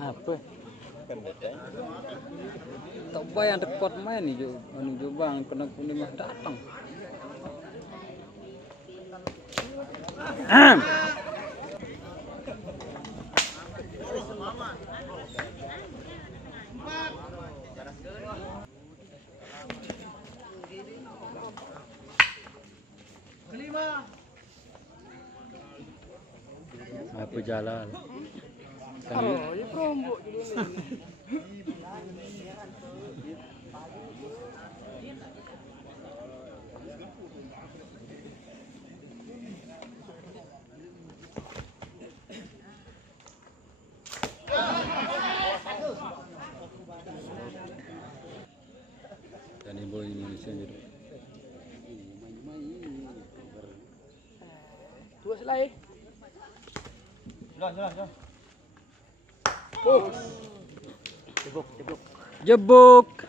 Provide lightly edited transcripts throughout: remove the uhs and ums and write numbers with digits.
Apa? Tak bayang dekat main ni jo bang kena kuning mah datang. Apa jalan? Oh, ya kelompok dulu nih. Dan ibu Indonesia jadi. Dua selai. Jalan. Jebuk.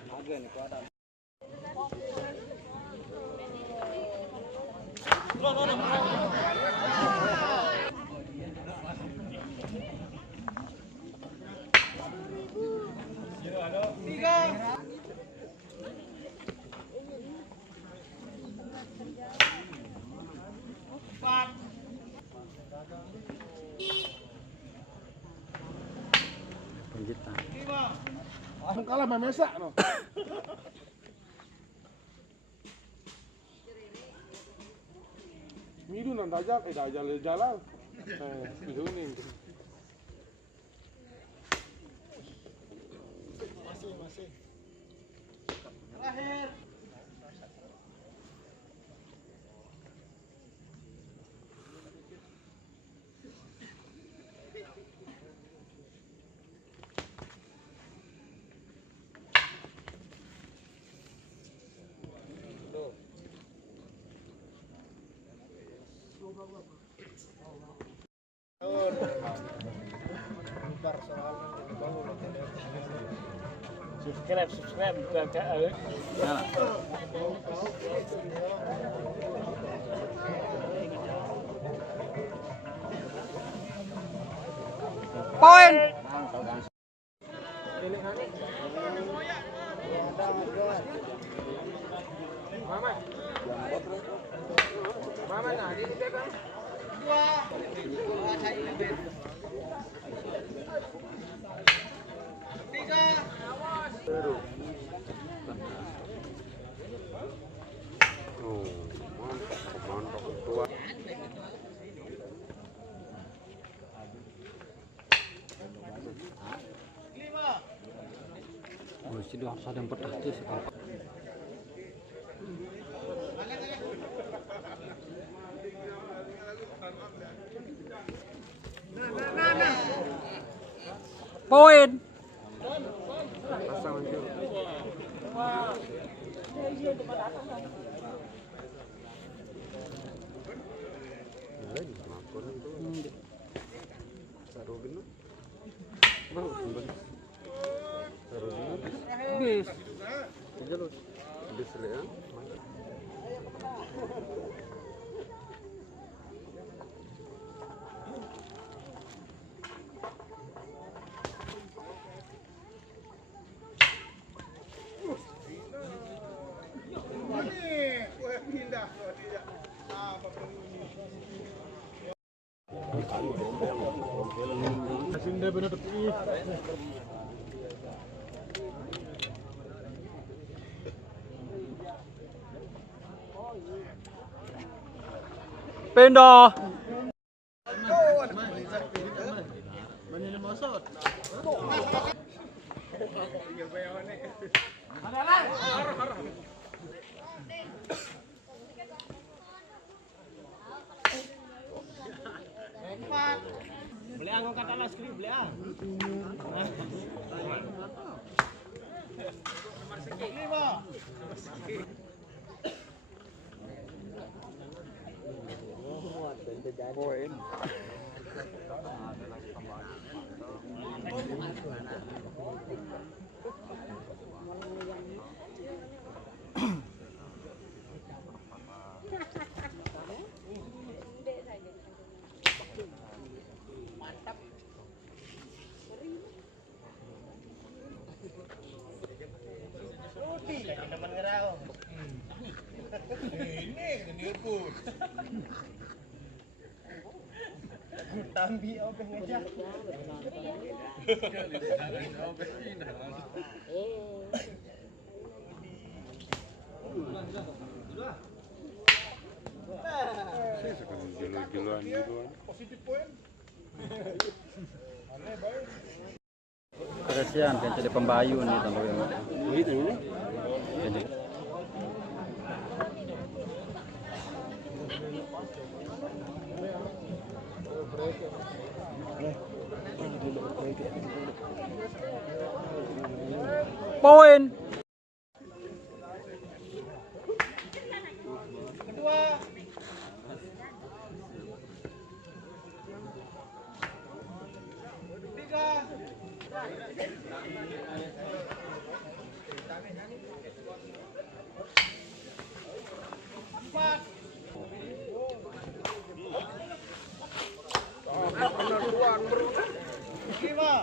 Penjitan. Langsung kalah sama Mesa no. Midu nan dajal jalan. Itu nih. Masih. Terakhir. Subscribe juga Poin. Mama nah, di kan. Mesti harus ada yang bertahta sekarang. Poin. Bis. Sinde bener tepi. Pindah. Beli anggung kata Poin. Tambi oke ngejak. Kasihan kan jadi pembayu nih tambah ini. Begitu ini. Poin. Kedua. Tiga. Empat. Lima.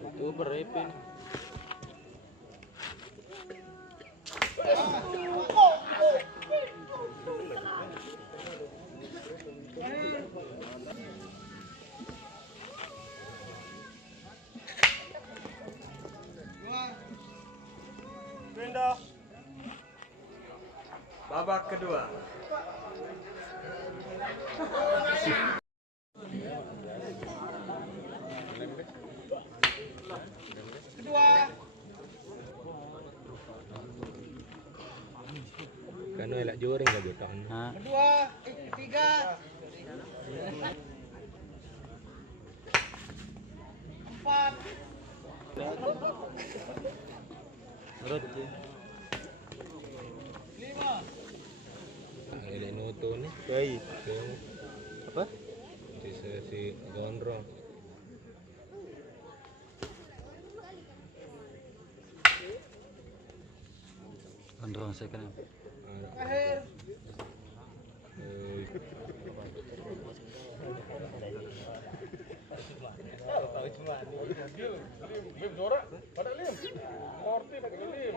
Itu beripin. Pindah. Babak kedua. Kedua. Kanu elak joring enggak jotan. Nah, Kedua. Ketiga. Empat. Lima. Ada noto nih. Baik. Apa? Si gondrong. gondrong saya kan. Akhir. Lim Zora, pada Lim. Morti pakai Lim.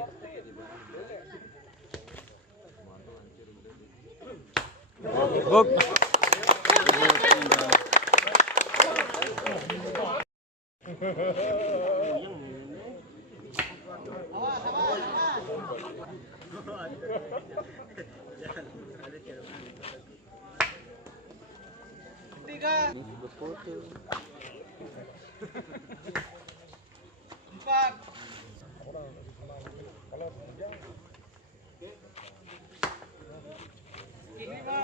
Bok. Tiga. Empat. Lima.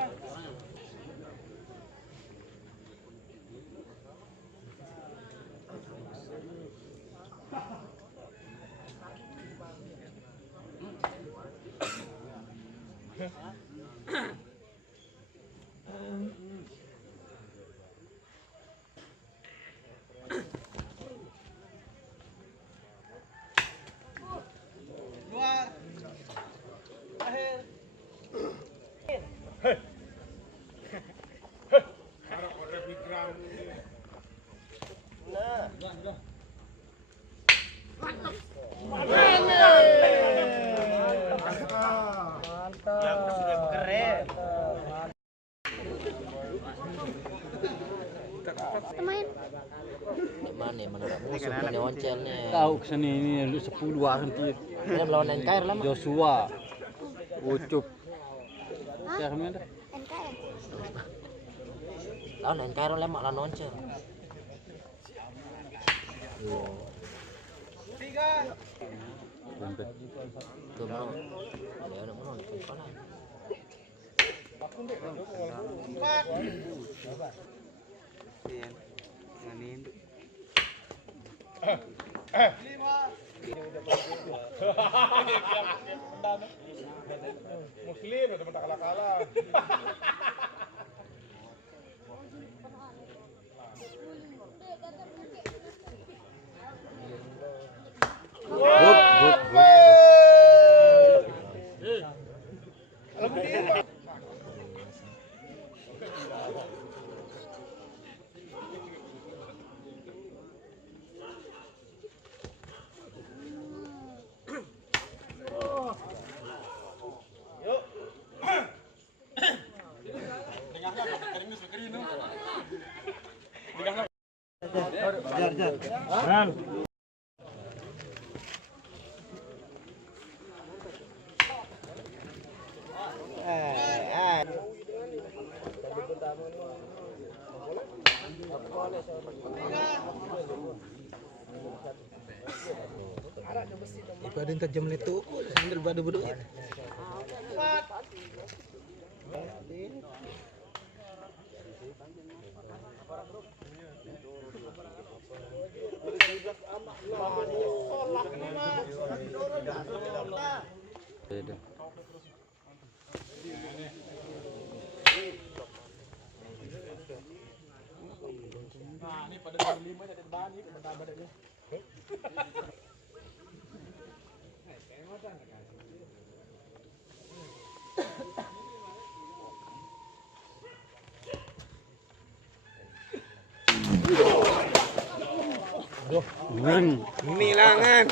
Dua. Akhir. Mana menurut musuh punya oncelnya. Tahu kesini ini lu 10 orang tuh. Dia melawan NKR lama. Joshua. Ucup. Siapa mana? Lawan NKR lama lawan oncel. Tiga. Tuh mau. Dia nak mau kepala. Muslim udah mentak kalah-kalah. Ibadah tajam itu sambil badu berduit. Nah, ini pada 5 ada bahan ini tambah deh. Ngen. Milangan.